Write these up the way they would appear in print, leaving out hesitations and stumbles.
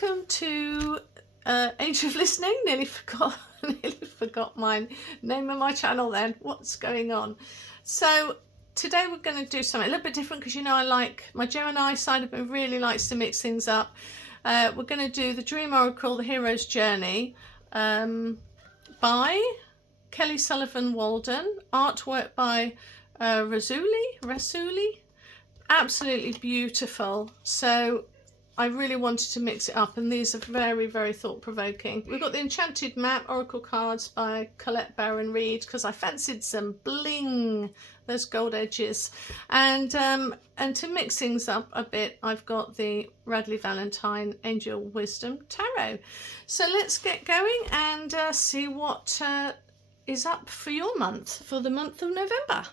welcome to Age of Listening. Nearly forgot my name of my channel then. What's going on? So today we're going to do something a little bit different because, you know, I like my Gemini side of me really likes to mix things up. We're going to do the Dream Oracle, The Hero's Journey, by Kelly Sullivan Walden, artwork by Rasuli. Absolutely beautiful. So I really wanted to mix it up, and these are very, very thought-provoking. We've got the Enchanted map, Oracle cards by Colette, Baron-Reid, because I fancied some bling, those gold edges. And to mix things up a bit, I've got the Radley Valentine Angel Wisdom Tarot. So let's get going and see what is up for your month, for the month of November.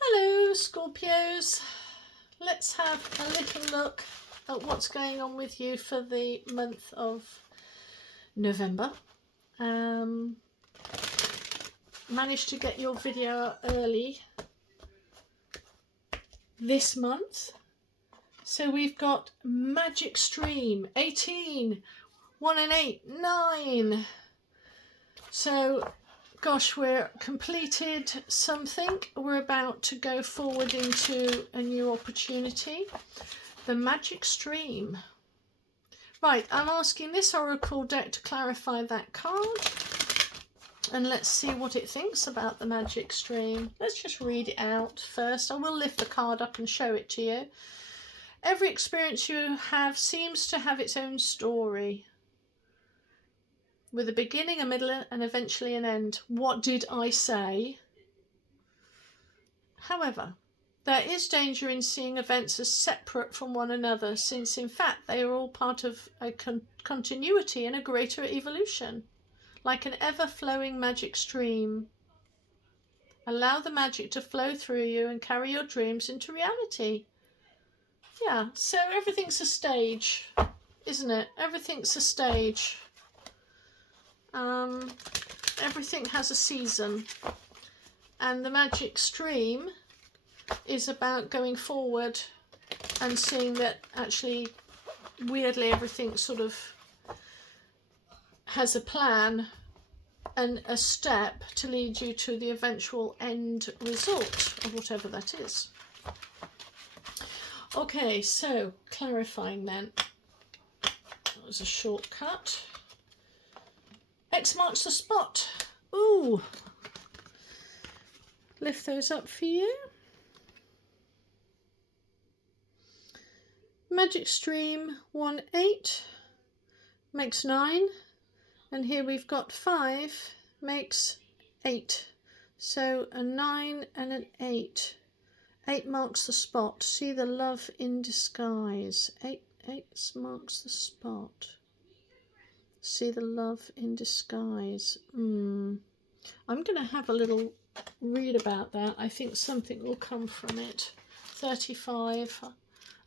Hello, Scorpios. Let's have a little look at what's going on with you for the month of November. Managed to get your video early this month. So we've got Magic Stream, 18, 1 and 8, 9. So gosh, we're completed something. We're about to go forward into a new opportunity. The Magic Stream. Right, I'm asking this Oracle deck to clarify that card. And let's see what it thinks about the Magic Stream. Let's just read it out first. I will lift the card up and show it to you. Every experience you have seems to have its own story, with a beginning, a middle, and eventually an end. What did I say? However, there is danger in seeing events as separate from one another, since in fact they are all part of a continuity and a greater evolution, like an ever-flowing magic stream. Allow the magic to flow through you and carry your dreams into reality. Yeah, so everything's a stage, isn't it? Everything's a stage. Everything has a season, and the Magic Stream is about going forward and seeing that actually, weirdly, everything sort of has a plan and a step to lead you to the eventual end result of whatever that is. Okay, so clarifying then. That was a shortcut. X marks the spot. Ooh. Lift those up for you. Magic Stream 1, 8 makes 9. And here we've got 5 makes 8. So a 9 and an 8. 8 marks the spot. See the love in disguise. 8 marks the spot. See the love in disguise. I'm going to have a little read about that. I think something will come from it. 35.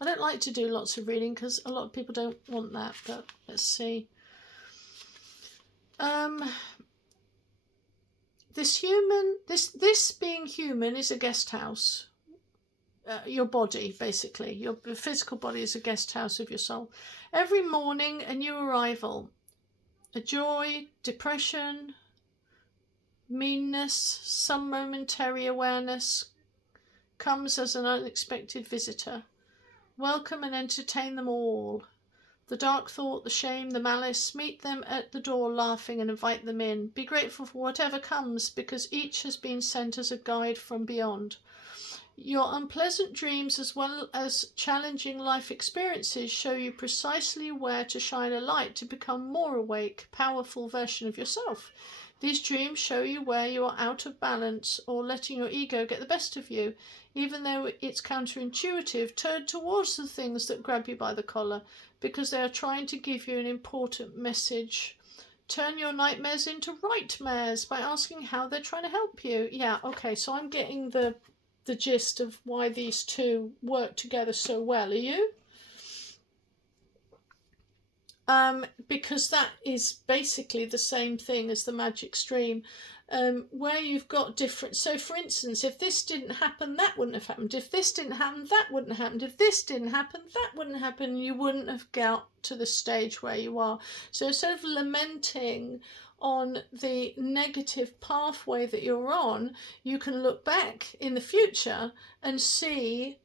I don't like to do lots of reading because a lot of people don't want that, but let's see. This being human is a guest house. Your body, basically. Your physical body is a guest house of your soul. Every morning, a new arrival. A joy, depression, meanness, some momentary awareness comes as an unexpected visitor. Welcome and entertain them all. The dark thought, the shame, the malice, meet them at the door laughing and invite them in. Be grateful for whatever comes, because each has been sent as a guide from beyond. Your unpleasant dreams as well as challenging life experiences show you precisely where to shine a light to become more awake, powerful version of yourself. These dreams show you where you are out of balance or letting your ego get the best of you. Even though it's counterintuitive, turn towards the things that grab you by the collar, because they are trying to give you an important message. Turn your nightmares into rightmares by asking how they're trying to help you. Yeah, okay, so I'm getting the gist of why these two work together so well. Are you? Because that is basically the same thing as the Magic Stream. where you've got different. So for instance, if this didn't happen, that wouldn't have happened. If this didn't happen, that wouldn't have happened. If this didn't happen, that wouldn't happen. You wouldn't have got to the stage where you are. So instead of lamenting on the negative pathway that you're on, you can look back in the future and see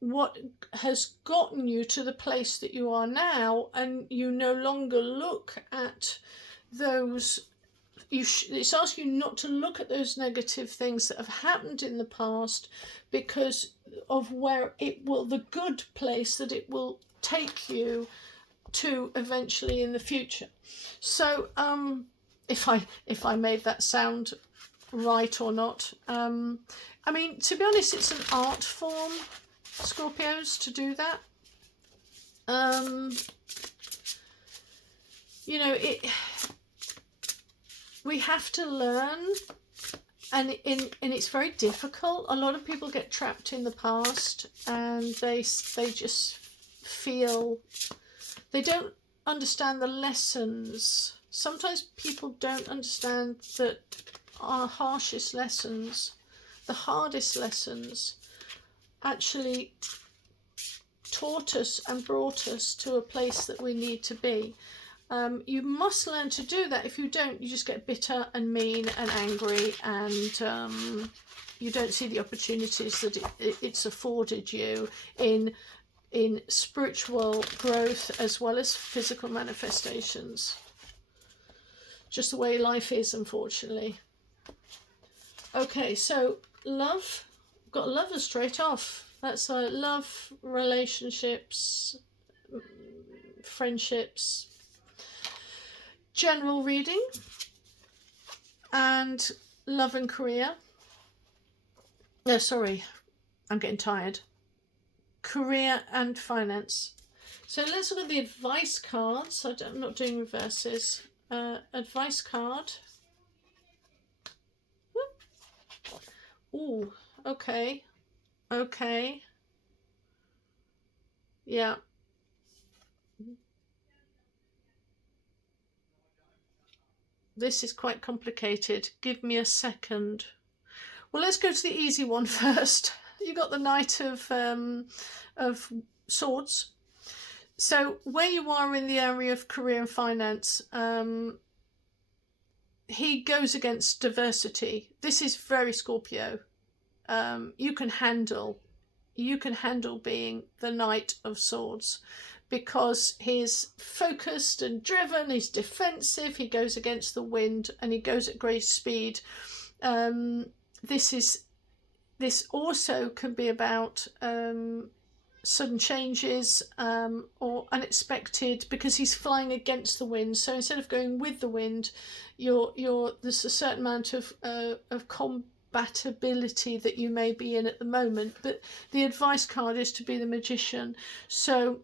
what has gotten you to the place that you are now, and you no longer look at those. It's asking you not to look at those negative things that have happened in the past, because of where it will, the good place that it will take you to eventually in the future. So if I made that sound right or not, I mean, to be honest, it's an art form, Scorpios, to do that. You know, we have to learn, and it's very difficult. A lot of people get trapped in the past, and they just feel they don't understand the lessons. Sometimes people don't understand that our harshest lessons, the hardest lessons, actually taught us and brought us to a place that we need to be. You must learn to do that. If you don't, you just get bitter and mean and angry, and you don't see the opportunities that it's afforded you in spiritual growth as well as physical manifestations. Just the way life is, unfortunately. Okay, so love. Got lover straight off. That's love, relationships, friendships, general reading, and love and career. No, sorry, I'm getting tired. Career and finance. So let's look at the advice cards. I'm not doing reverses. Advice card. Ooh, okay. Okay. Yeah. This is quite complicated. Give me a second. Well, let's go to the easy one first. You got the Knight of Swords. So where you are in the area of career and finance, he goes against diversity. This is very Scorpio. You can handle being the Knight of Swords, because he's focused and driven, he's defensive, he goes against the wind, and he goes at great speed. This also can be about sudden changes or unexpected, because he's flying against the wind. So instead of going with the wind, there's a certain amount of compatibility that you may be in at the moment. But the advice card is to be the magician. So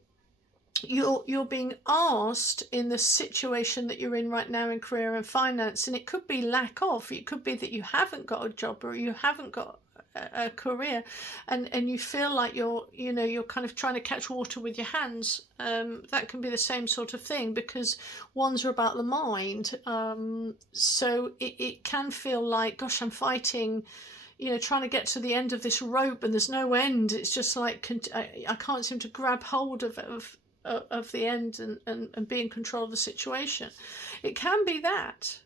you're being asked in the situation that you're in right now in career and finance, and it could be lack of, it could be that you haven't got a job or you haven't got a career, and you feel like you're kind of trying to catch water with your hands. That can be the same sort of thing, because ones are about the mind. So it can feel like, gosh, I'm fighting, trying to get to the end of this rope and there's no end. It's just like I can't seem to grab hold of the end and be in control of the situation. It can be that.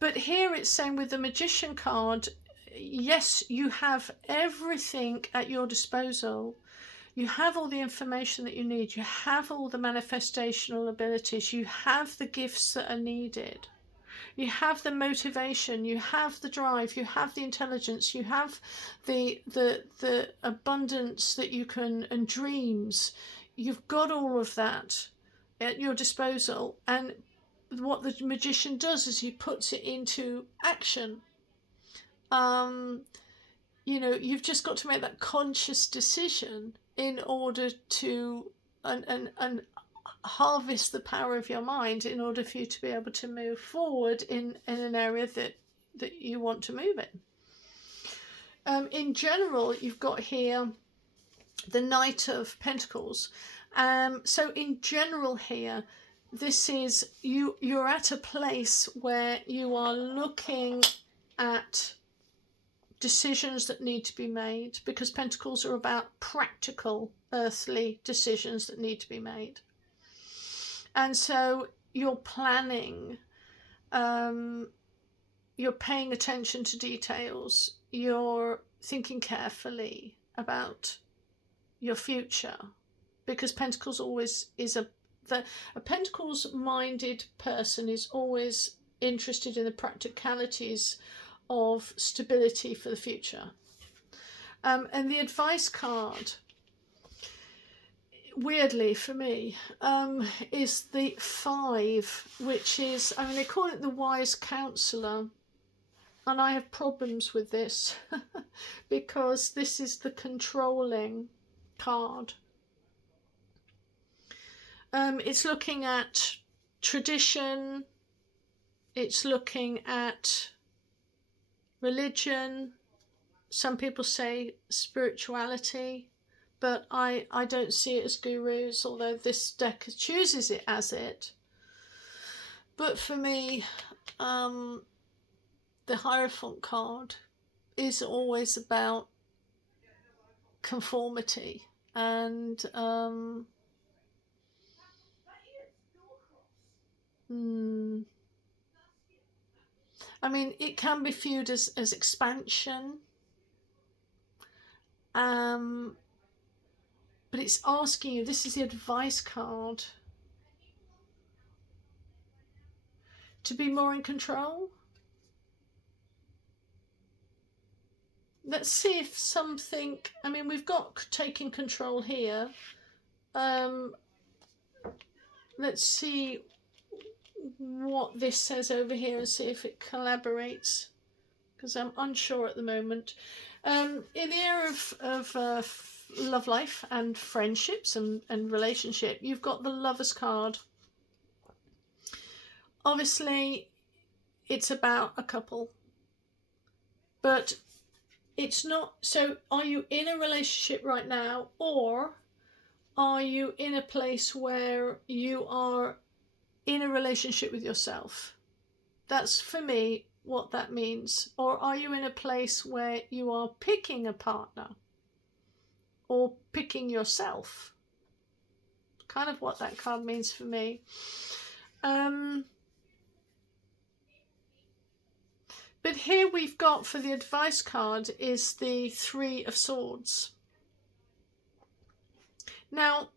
But here it's saying with the Magician card, yes, you have everything at your disposal. You have all the information that you need. You have all the manifestational abilities. You have the gifts that are needed. You have the motivation. You have the drive. You have the intelligence. You have the abundance that you can, and dreams. You've got all of that at your disposal. And what the magician does is he puts it into action. You've just got to make that conscious decision in order to and harvest the power of your mind in order for you to be able to move forward in an area that you want to move in. In general, you've got here the Knight of Pentacles. So in general here, this is you're at a place where you are looking at decisions that need to be made, because Pentacles are about practical earthly decisions that need to be made. And so you're planning, you're paying attention to details, you're thinking carefully about your future, because Pentacles always is a Pentacles minded person is always interested in the practicalities of stability for the future. And the advice card, weirdly for me, is the 5, which is, I mean, they call it the wise counselor, and I have problems with this because this is the controlling card. It's looking at tradition, it's looking at religion, some people say spirituality, but I don't see it as gurus, although this deck chooses it as it. But for me, the Hierophant card is always about conformity, and I mean, it can be viewed as expansion, but it's asking you, this is the advice card, to be more in control. Let's see if something, I mean, we've got taking control here. Let's see what this says over here and see if it collaborates, because I'm unsure at the moment. In the area of love life and friendships and relationship, you've got the Lover's card. Obviously, it's about a couple, but it's not. So are you in a relationship right now, or are you in a place where you are in a relationship with yourself? That's, for me, what that means. Or are you in a place where you are picking a partner or picking yourself? Kind of what that card means for me. But here we've got, for the advice card, is the 3 of Swords. Now,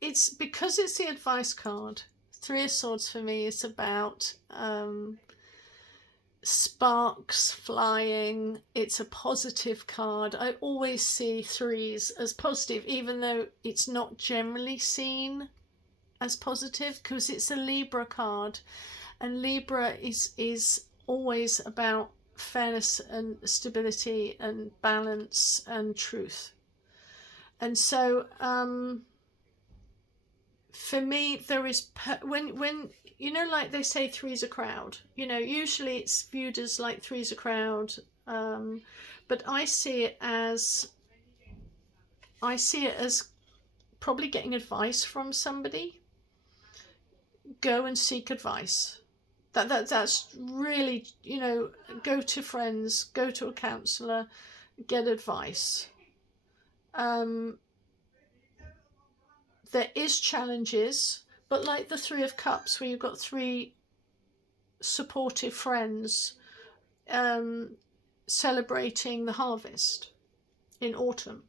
it's because it's the advice card. 3 of Swords for me is about sparks flying. It's a positive card. I always see 3s as positive, even though it's not generally seen as positive, because it's a Libra card, and Libra is always about fairness and stability and balance and truth. And so for me, there is, when you know, like they say 3's a crowd, you know, usually it's viewed as like 3's a crowd, but I see it as probably getting advice from somebody. Go and seek advice. That's really, you know, go to friends, go to a counsellor, get advice. There is challenges, but like the 3 of Cups, where you've got 3 supportive friends celebrating the harvest in autumn.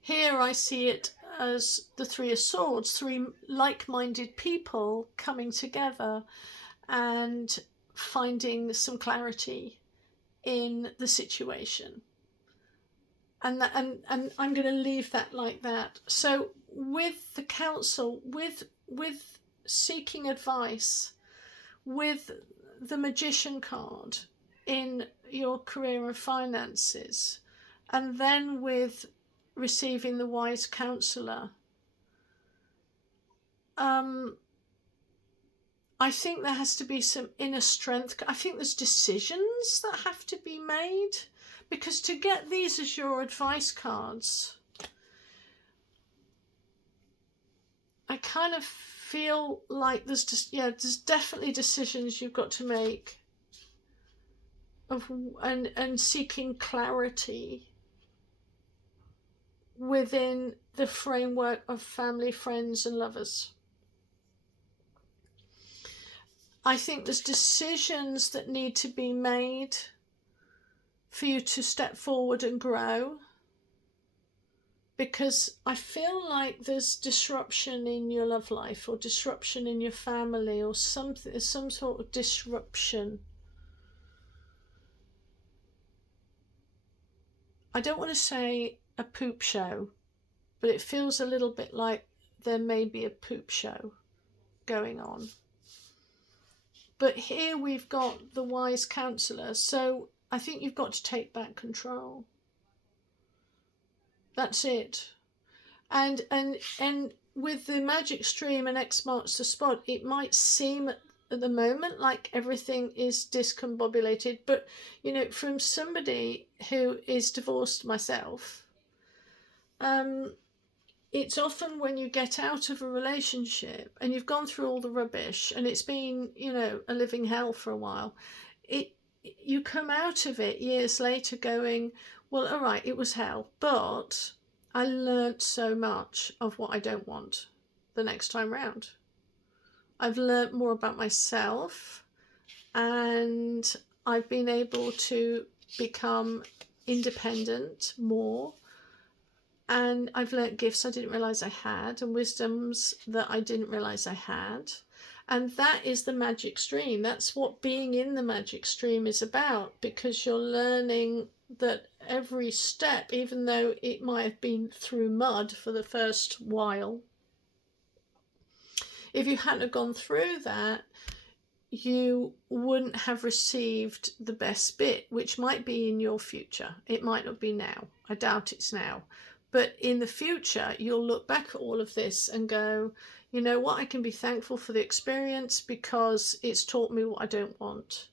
Here I see it as the 3 of Swords, 3 like-minded people coming together and finding some clarity in the situation. And I'm going to leave that like that. So with the counsel, with seeking advice, with the Magician card in your career and finances, and then with receiving the wise counselor, I think there has to be some inner strength. I think there's decisions that have to be made, because to get these as your advice cards, I kind of feel like there's just, yeah, there's definitely decisions you've got to make and seeking clarity within the framework of family, friends and lovers. I think there's decisions that need to be made for you to step forward and grow, because I feel like there's disruption in your love life or disruption in your family or something, some sort of disruption. I don't want to say a poop show, but it feels a little bit like there may be a poop show going on. But here we've got the wise counsellor, so I think you've got to take back control. That's it. And with the magic stream and X marks the spot, it might seem at the moment like everything is discombobulated, but you know, from somebody who is divorced myself, it's often when you get out of a relationship and you've gone through all the rubbish and it's been, you know, a living hell for a while, you come out of it years later going, well, all right, it was hell, but I learned so much of what I don't want the next time round. I've learned more about myself and I've been able to become independent more. And I've learnt gifts I didn't realise I had and wisdoms that I didn't realise I had. And that is the magic stream. That's what being in the magic stream is about, because you're learning that every step, even though it might have been through mud for the first while, if you hadn't have gone through that, you wouldn't have received the best bit, which might be in your future. It might not be now. I doubt it's now. But in the future, you'll look back at all of this and go, you know what, I can be thankful for the experience because it's taught me what I don't want.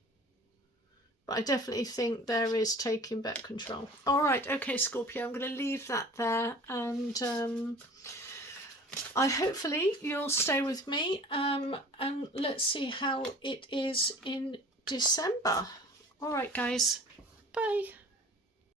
But I definitely think there is taking back control. All right, okay, Scorpio, I'm going to leave that there. And hopefully you'll stay with me. And let's see how it is in December. All right, guys. Bye.